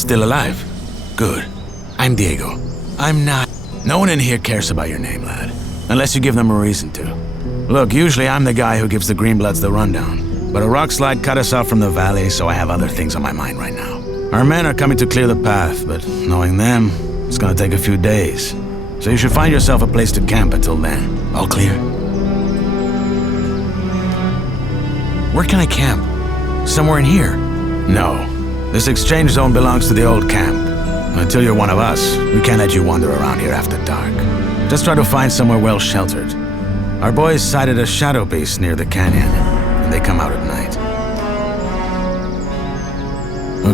Still alive? Good. I'm Diego. I'm not... No one in here cares about your name, lad. Unless you give them a reason to. Look, usually I'm the guy who gives the Greenbloods the rundown. But a rock slide cut us off from the valley, so I have other things on my mind right now. Our men are coming to clear the path, but knowing them, it's gonna take a few days. So you should find yourself a place to camp until then. All clear? Where can I camp? Somewhere in here? No. This exchange zone belongs to the old camp. Until you're one of us, we can't let you wander around here after dark. Just try to find somewhere well sheltered. Our boys sighted a shadow beast near the canyon, and they come out at night.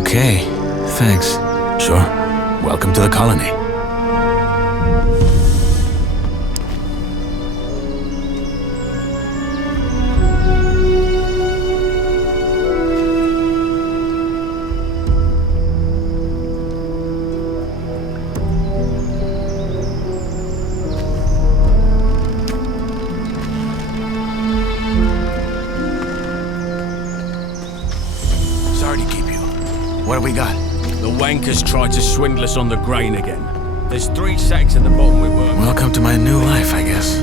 Okay, thanks. Sure. Welcome to the colony. What have we got? The wankers tried to swindle us on the grain again. There's 3 sacks at the bottom we work. Welcome to my new life, I guess.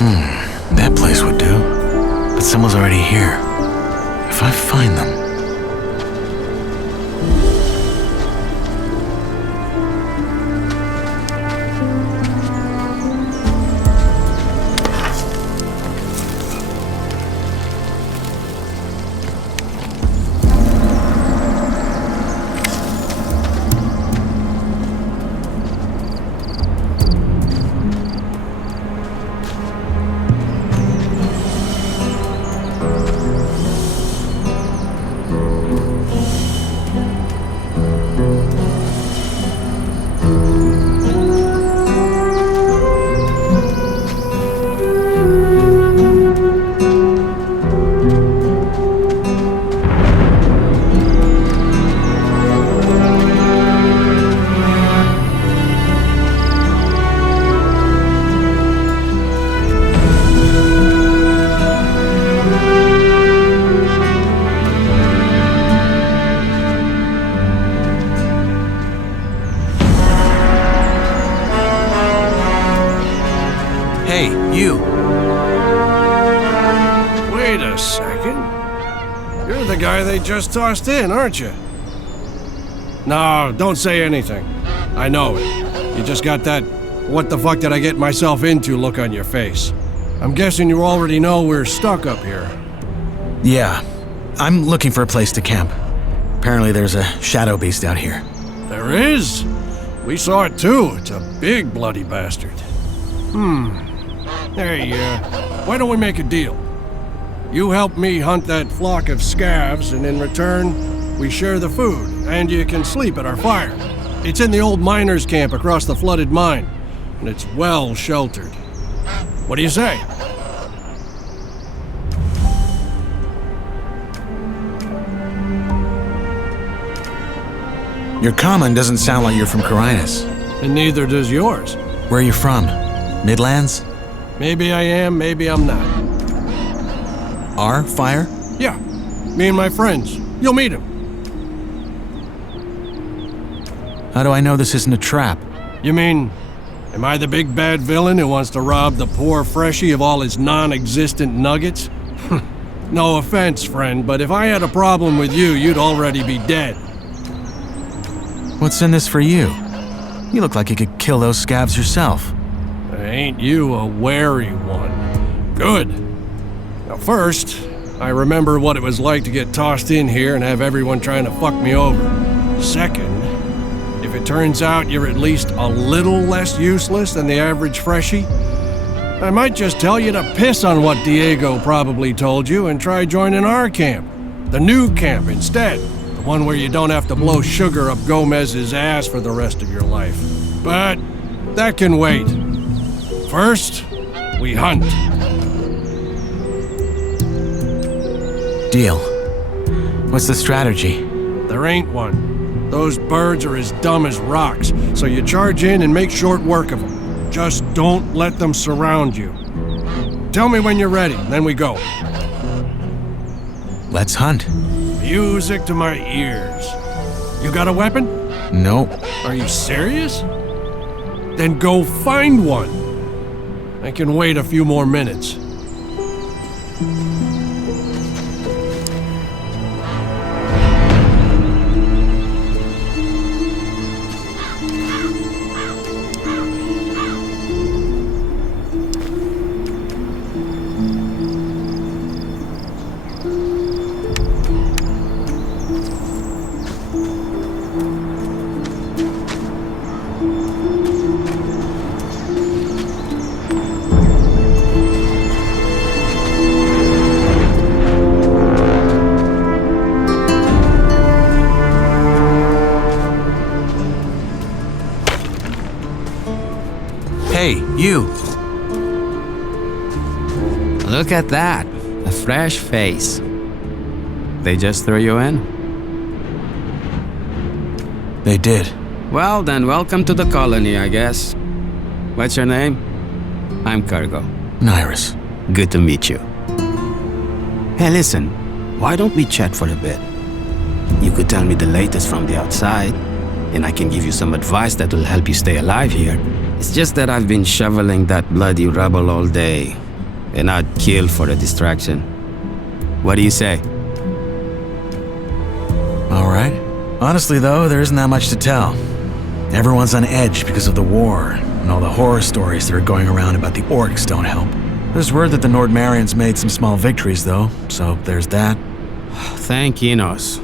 That place would do. But someone's already here. If I find them... Hey, you! Wait a second. You're the guy they just tossed in, aren't you? No, don't say anything. I know it. You just got that what the fuck did I get myself into look on your face. I'm guessing you already know we're stuck up here. Yeah, I'm looking for a place to camp. Apparently there's a shadow beast out here. There is? We saw it too. It's a big bloody bastard. Hey, why don't we make a deal? You help me hunt that flock of scavs, and in return, we share the food, and you can sleep at our fire. It's in the old miners' camp across the flooded mine, and it's well sheltered. What do you say? Your comment doesn't sound like you're from Carinus. And neither does yours. Where are you from? Midlands? Maybe I am, maybe I'm not. Our fire? Yeah, me and my friends. You'll meet them. How do I know this isn't a trap? You mean, am I the big bad villain who wants to rob the poor freshie of all his non-existent nuggets? No offense, friend, but if I had a problem with you, you'd already be dead. What's in this for you? You look like you could kill those scabs yourself. Ain't you a wary one? Good. Now first, I remember what it was like to get tossed in here and have everyone trying to fuck me over. Second, if it turns out you're at least a little less useless than the average freshie, I might just tell you to piss on what Diego probably told you and try joining our camp. The new camp instead. The one where you don't have to blow sugar up Gomez's ass for the rest of your life. But that can wait. First, we hunt. Deal. What's the strategy? There ain't one. Those birds are as dumb as rocks, so you charge in and make short work of them. Just don't let them surround you. Tell me when you're ready, then we go. Let's hunt. Music to my ears. You got a weapon? Nope. Are you serious? Then go find one. I can wait a few more minutes. Hey, you! Look at that. A fresh face. They just threw you in? They did. Well, then welcome to the colony, I guess. What's your name? I'm Cargo. Nyrus. Good to meet you. Hey, listen. Why don't we chat for a bit? You could tell me the latest from the outside, and I can give you some advice that will help you stay alive here. It's just that I've been shoveling that bloody rubble all day, and I'd kill for a distraction. What do you say? All right. Honestly, though, there isn't that much to tell. Everyone's on edge because of the war, and all the horror stories that are going around about the orcs don't help. There's word that the Nordmarians made some small victories, though, so there's that. Thank Enos.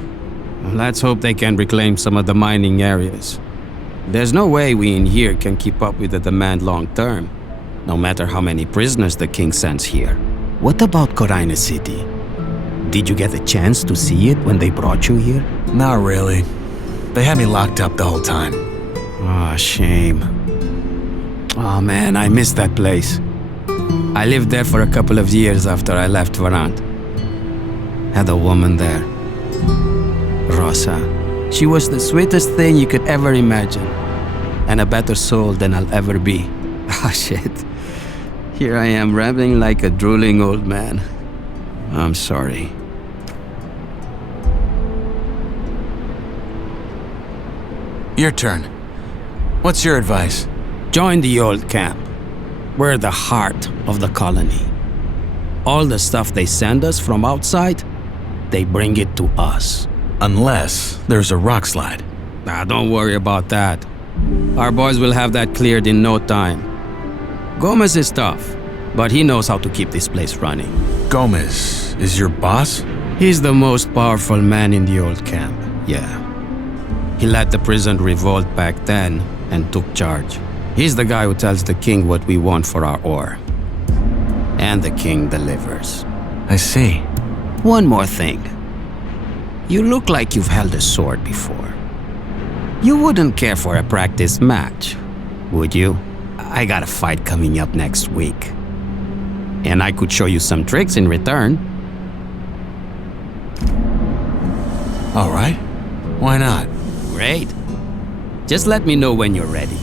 Let's hope they can reclaim some of the mining areas. There's no way we in here can keep up with the demand long term, no matter how many prisoners the king sends here. What about Corina City? Did you get a chance to see it when they brought you here? Not really. They had me locked up the whole time. Ah, shame. Oh man, I miss that place. I lived there for a couple of years after I left Varant. Had a woman there. Rosa. She was the sweetest thing you could ever imagine. And a better soul than I'll ever be. Ah, shit. Here I am rambling like a drooling old man. I'm sorry. Your turn. What's your advice? Join the old camp. We're the heart of the colony. All the stuff they send us from outside, they bring it to us. Unless there's a rock slide. Don't worry about that. Our boys will have that cleared in no time. Gomez is tough, but he knows how to keep this place running. Gomez is your boss? He's the most powerful man in the old camp, yeah. He led the prison revolt back then and took charge. He's the guy who tells the king what we want for our ore. And the king delivers. I see. One more thing. You look like you've held a sword before. You wouldn't care for a practice match, would you? I got a fight coming up next week. And I could show you some tricks in return. All right. Why not? Great. Just let me know when you're ready.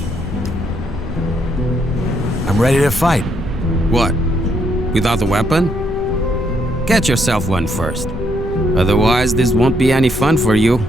I'm ready to fight. What? Without a weapon? Get yourself one first. Otherwise, this won't be any fun for you.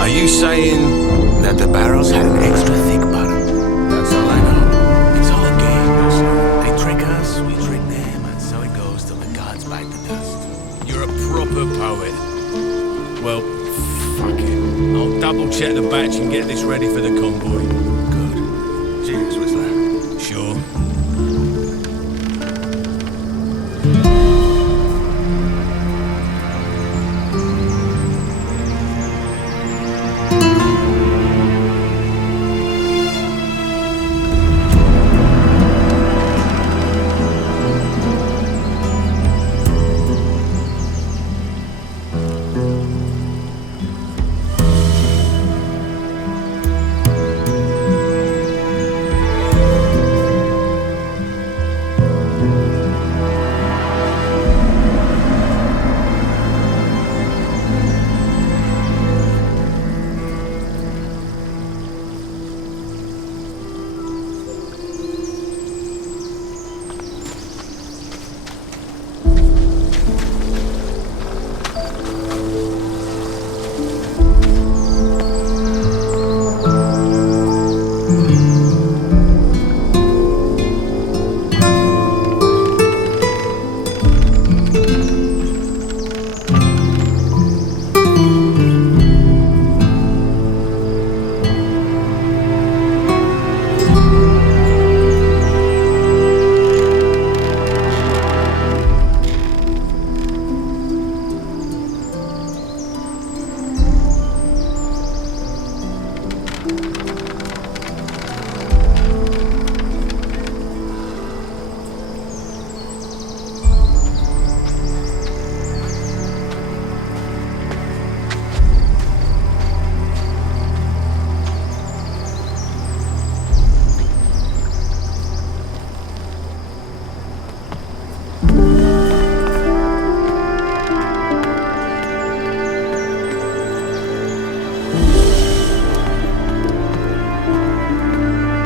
Are you saying... That the barrels had an extra thick bottom. That's all I know. It's all a game, Mercer. They trick us, we trick them, and so it goes till the gods bite the dust. You're a proper poet. Well, fuck it. I'll double-check the batch and get this ready for the convoy. Good. Cheers, Whistler. Sure.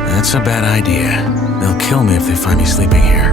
That's a bad idea. They'll kill me if they find me sleeping here.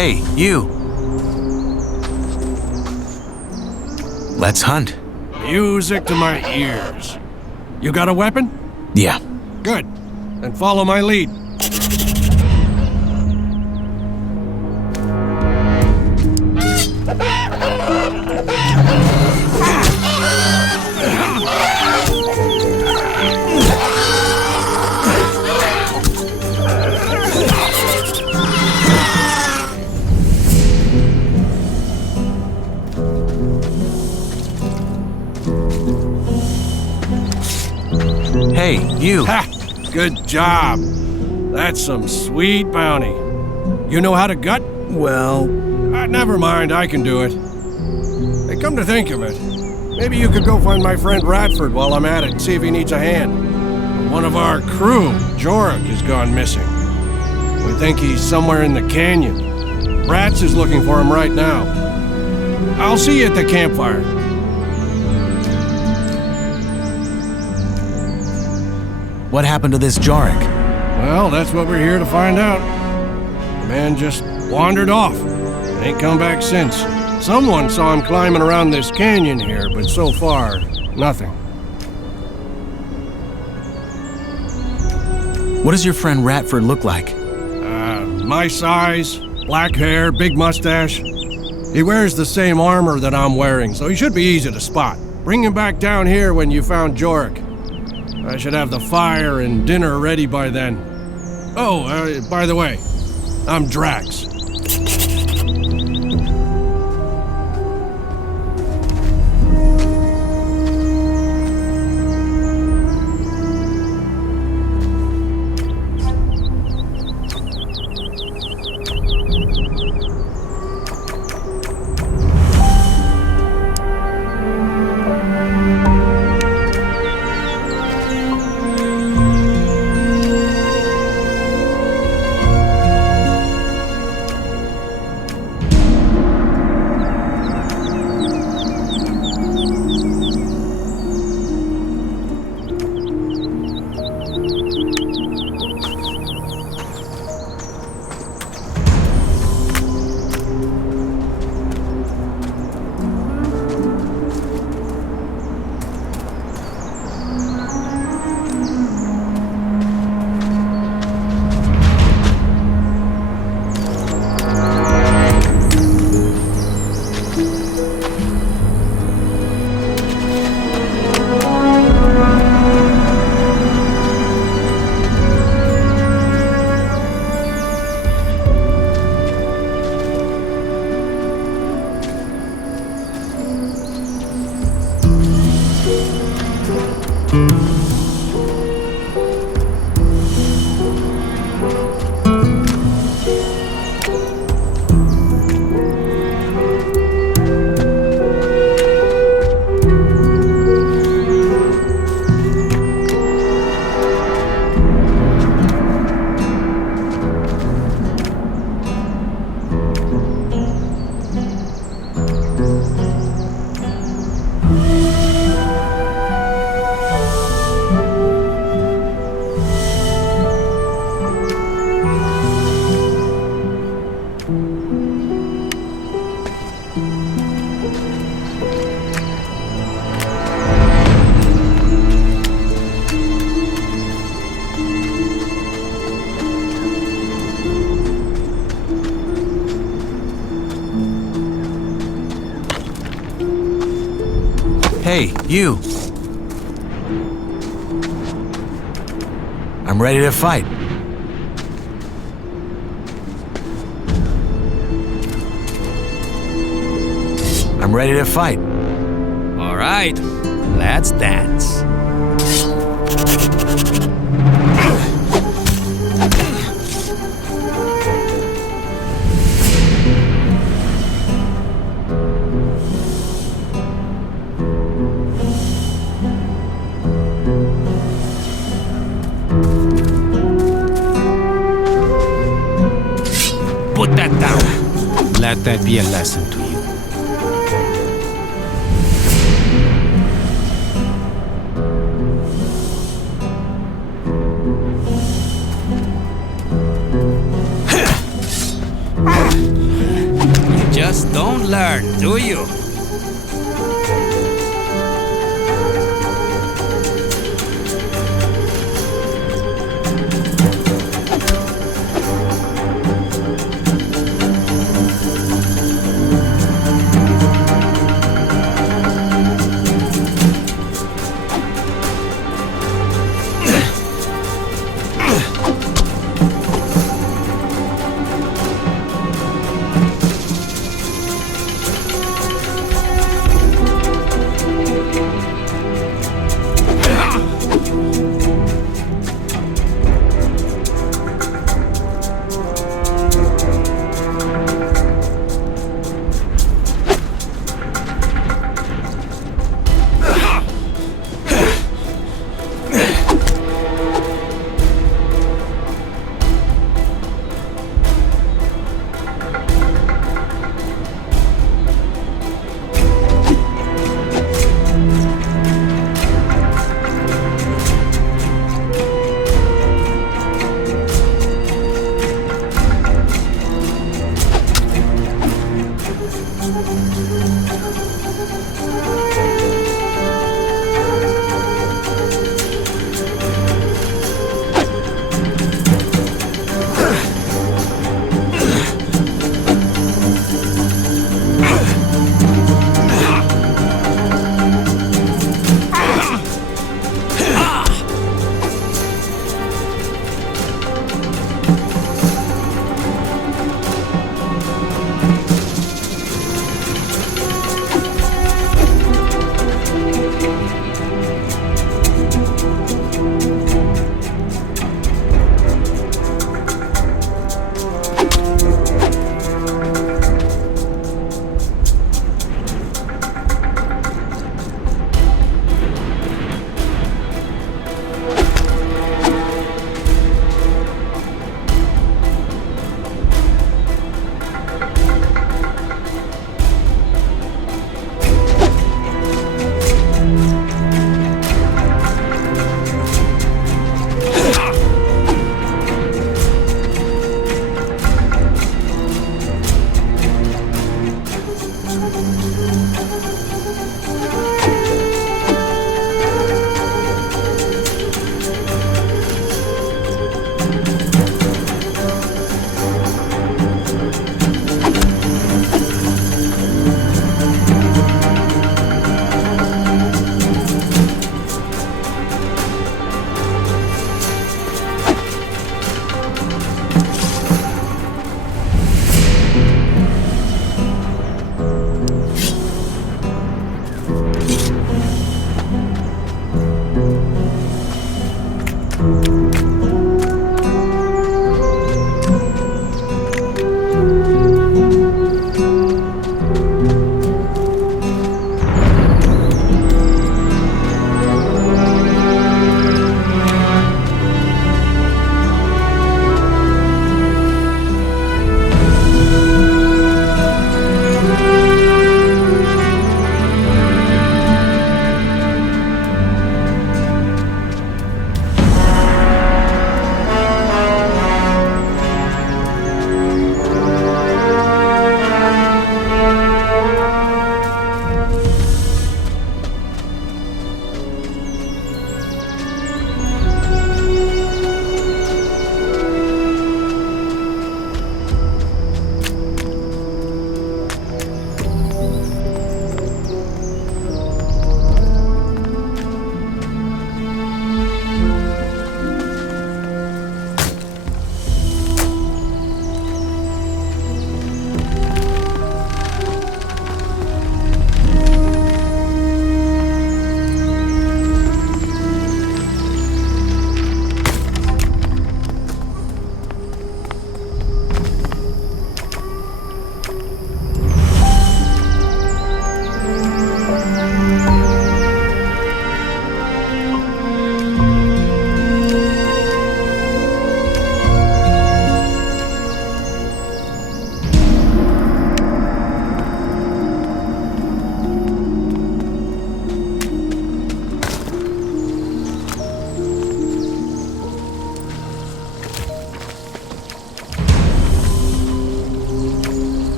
Hey, you. Let's hunt. Music to my ears. You got a weapon? Yeah. Good. Then follow my lead. Hey, you. Ha! Good job. That's some sweet bounty. You know how to gut? Well, Never mind, I can do it. Hey, come to think of it, maybe you could go find my friend Radford while I'm at it and see if he needs a hand. One of our crew, Jorik, has gone missing. We think he's somewhere in the canyon. Rats is looking for him right now. I'll see you at the campfire. what happened to this Jorik? Well, that's what we're here to find out. The man just wandered off. Ain't come back since. Someone saw him climbing around this canyon here, but so far, nothing. What does your friend Ratford look like? My size, black hair, big mustache. He wears the same armor that I'm wearing, so he should be easy to spot. Bring him back down here when you found Jorik. I should have the fire and dinner ready by then. Oh, by the way, I'm Drax. Hey, you. I'm ready to fight. I'm ready to fight. All right, let's dance. Put that down. Let that be a lesson to you. learn, do you?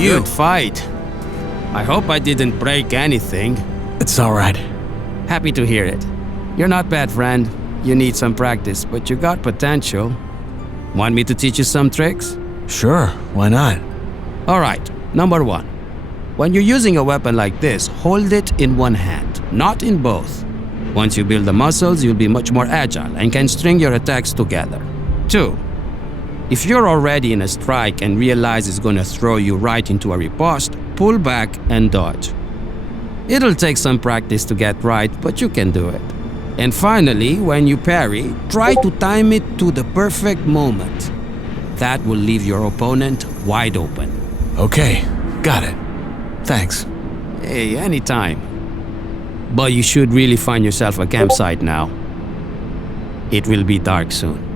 You. Good fight. I hope I didn't break anything. It's all right. Happy to hear it. You're not bad, friend. You need some practice, but you got potential. Want me to teach you some tricks? Sure, why not? Alright, number 1. When you're using a weapon like this, hold it in one hand, not in both. Once you build the muscles, you'll be much more agile and can string your attacks together. 2. If you're already in a strike and realize it's gonna throw you right into a riposte, pull back and dodge. It'll take some practice to get right, but you can do it. And finally, when you parry, try to time it to the perfect moment. That will leave your opponent wide open. Okay, got it. Thanks. Hey, anytime. But you should really find yourself a campsite now. It will be dark soon.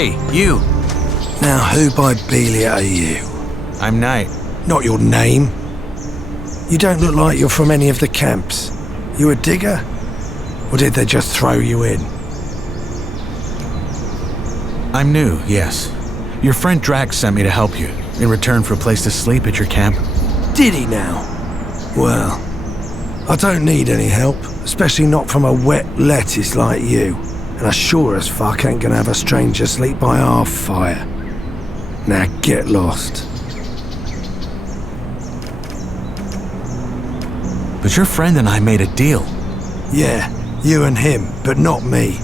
Hey, you. Now, who by Belia are you? I'm Knight. Not your name. You don't look like you're from any of the camps. You a digger? Or did they just throw you in? I'm new, yes. Your friend Drax sent me to help you, in return for a place to sleep at your camp. Did he now? Well, I don't need any help, especially not from a wet lettuce like you. And I sure as fuck ain't gonna have a stranger sleep by our fire. Now get lost. But your friend and I made a deal. Yeah, you and him, but not me.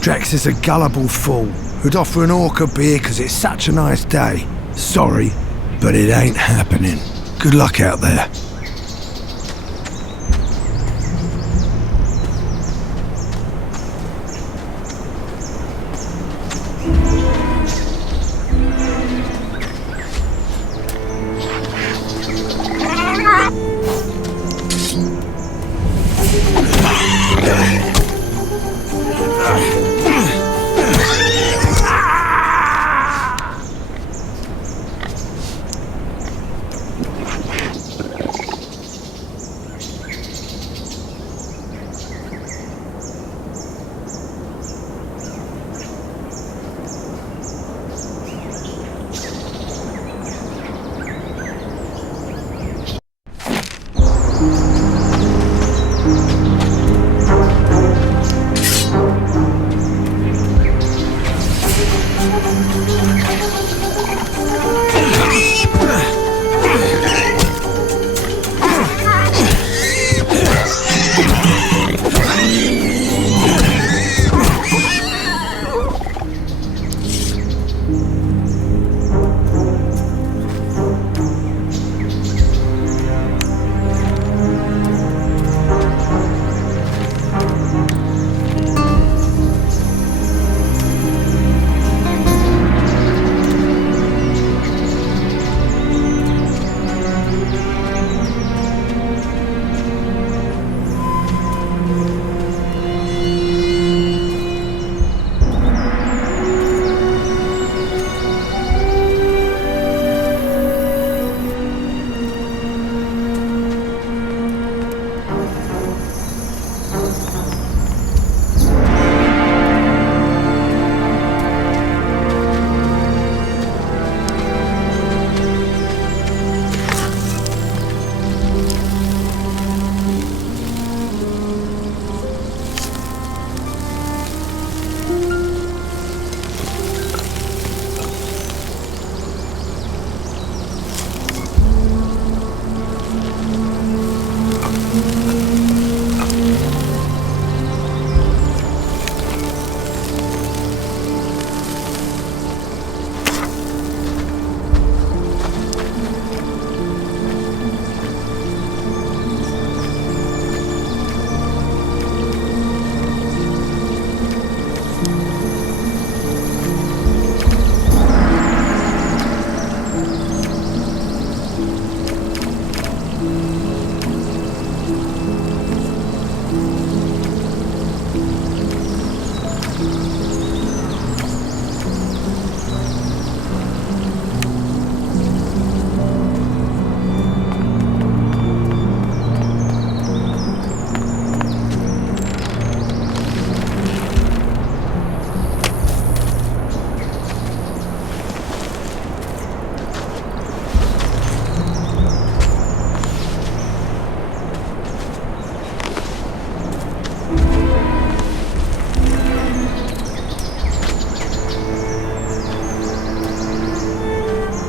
Drax is a gullible fool who'd offer an orc a beer because it's such a nice day. Sorry, but it ain't happening. Good luck out there.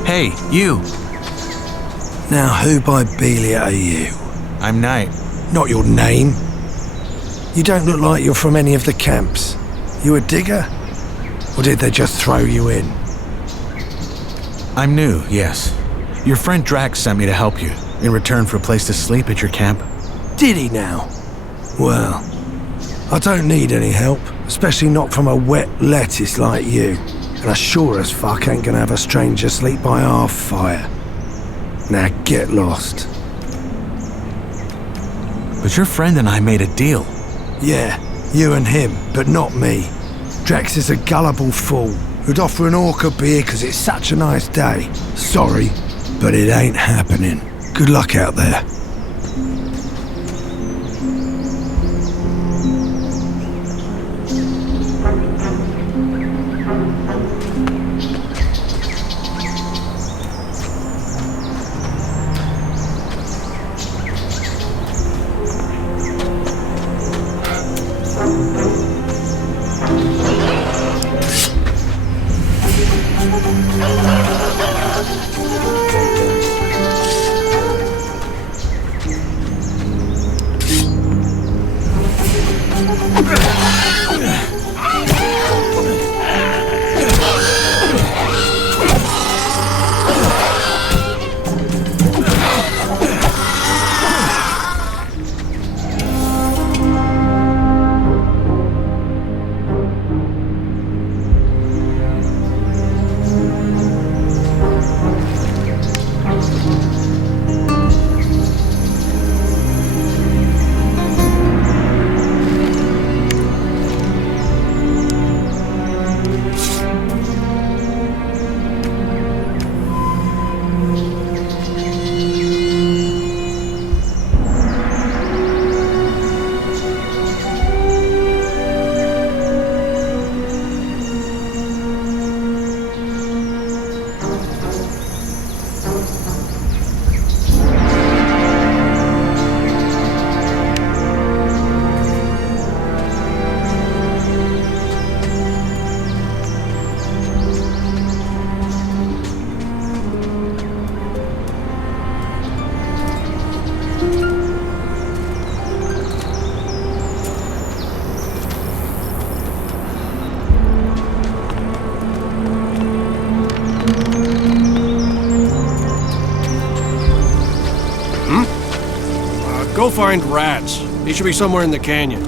Hey, you! Now who by Belia are you? I'm Knight. Not your name. You don't look like you're from any of the camps. You a digger? Or did they just throw you in? I'm new, yes. Your friend Drax sent me to help you, in return for a place to sleep at your camp. Did he now? Well, I don't need any help, especially not from a wet lettuce like you. And I sure as fuck ain't gonna have a stranger sleep by our fire. Now get lost. But your friend and I made a deal. Yeah, you and him, but not me. Drax is a gullible fool who'd offer an orc a beer because it's such a nice day. Sorry, but it ain't happening. Good luck out there. Go find Rats. He should be somewhere in the canyon.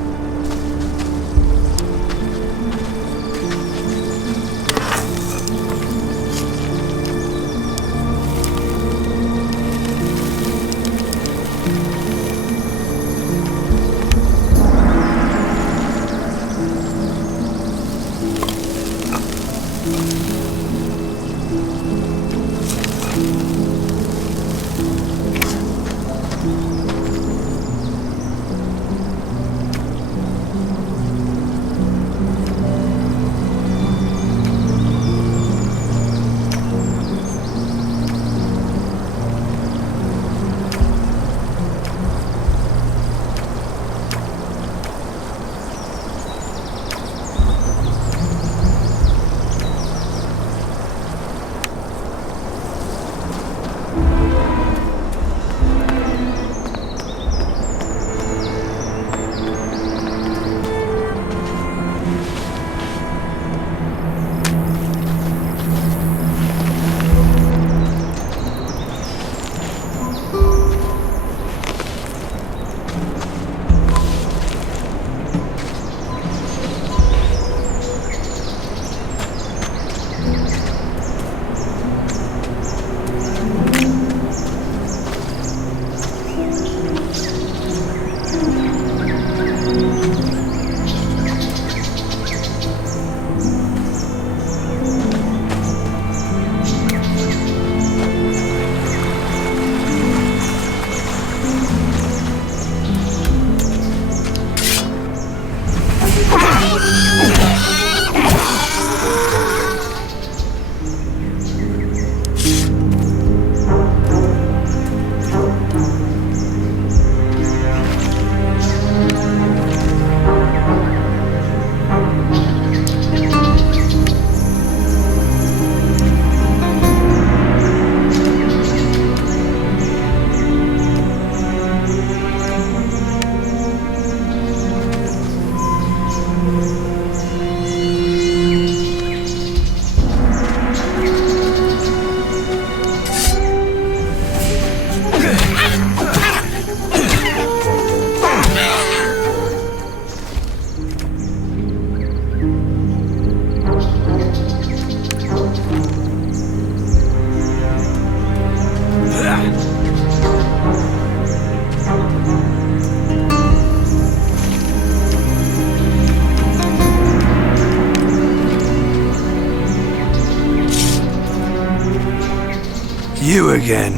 You again.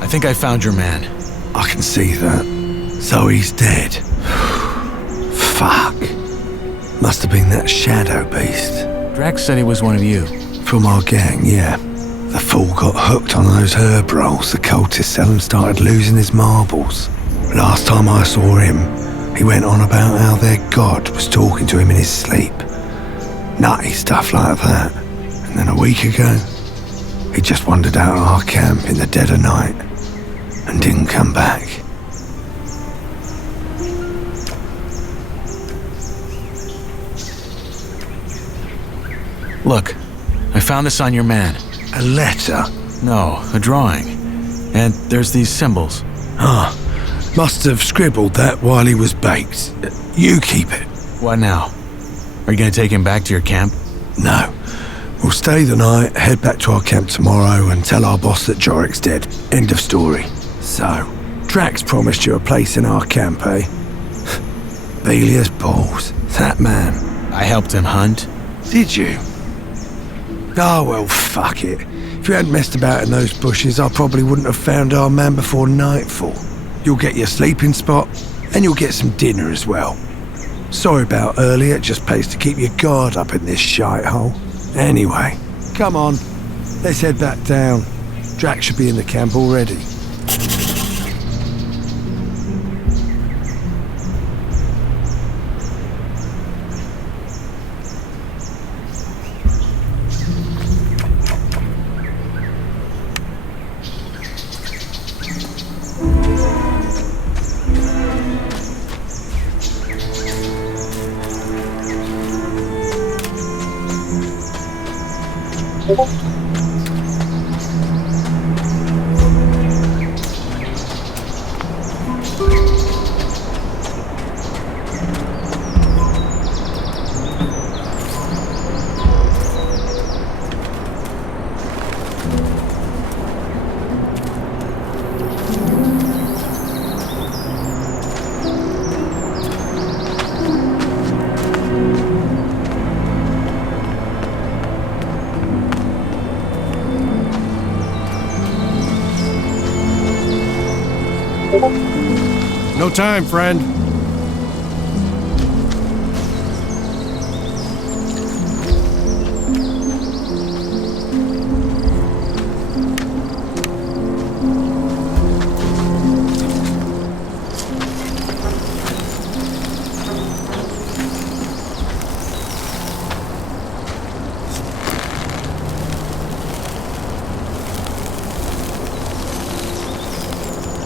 I think I found your man. I can see that. So he's dead. Fuck. Must have been that shadow beast. Drax said he was one of you. From our gang, yeah. The fool got hooked on those herb rolls the cultists sell and started losing his marbles. Last time I saw him, he went on about how their god was talking to him in his sleep. Nutty stuff like that. And then a week ago, he just wandered out of our camp in the dead of night and didn't come back. Look, I found this on your man. A letter? No, a drawing. And there's these symbols. Must have scribbled that while he was baked. You keep it. What now? Are you gonna take him back to your camp? No. We'll stay the night, head back to our camp tomorrow and tell our boss that Jorik's dead. End of story. So, Drax promised you a place in our camp, eh? Belia's balls. That man. I helped him hunt. Did you? Oh, well, fuck it. If you hadn't messed about in those bushes, I probably wouldn't have found our man before nightfall. You'll get your sleeping spot, and you'll get some dinner as well. Sorry about earlier, it just pays to keep your guard up in this shithole. Anyway, come on, let's head back down. Drax should be in the camp already. No time, friend.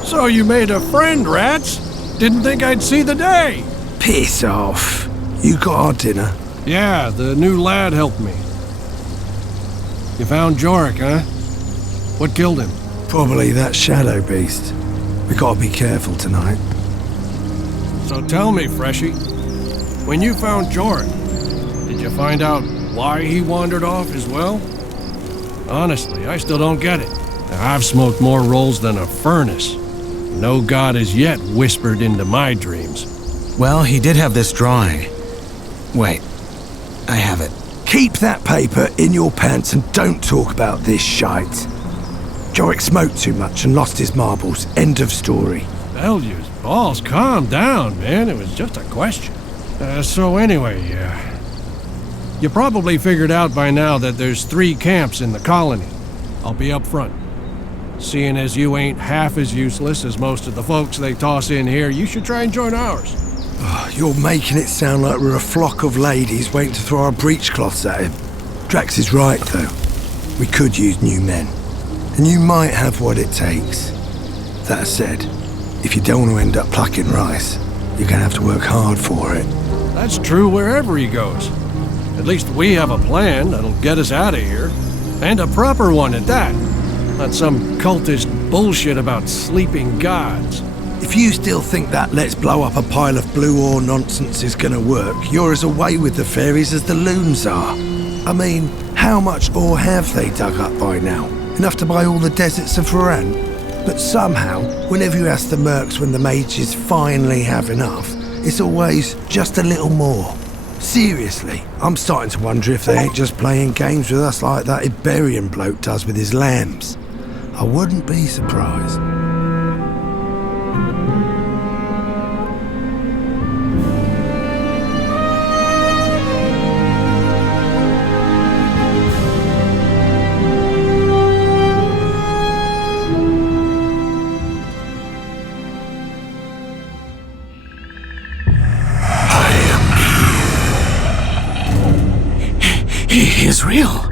So you made a friend, Rats? Didn't think I'd see the day. Piss off. You got our dinner? Yeah, the new lad helped me. You found Jorik, huh? What killed him? Probably that shadow beast. We gotta be careful tonight. So tell me, Freshie, when you found Jorik, did you find out why he wandered off as well? Honestly, I still don't get it. I've smoked more rolls than a furnace. No god has yet whispered into my dreams. Well, he did have this drawing. Wait, I have it. Keep that paper in your pants and don't talk about this shite. Jorik smoked too much and lost his marbles. End of story. Bellews, balls, calm down, man. It was just a question. So anyway, you probably figured out by now that there's 3 camps in the colony. I'll be up front. Seeing as you ain't half as useless as most of the folks they toss in here, you should try and join ours. You're making it sound like we're a flock of ladies waiting to throw our breechcloths at him. Drax is right, though. We could use new men. And you might have what it takes. That said, if you don't want to end up plucking rice, you're gonna have to work hard for it. That's true wherever he goes. At least we have a plan that'll get us out of here. And a proper one at that. Not some cultist bullshit about sleeping gods. If you still think that let's blow up a pile of blue ore nonsense is gonna work, you're as away with the fairies as the loons are. I mean, how much ore have they dug up by now? Enough to buy all the deserts of Varan? But somehow, whenever you ask the mercs when the mages finally have enough, it's always just a little more. Seriously, I'm starting to wonder if they ain't just playing games with us like that Iberian bloke does with his lambs. I wouldn't be surprised. He is real.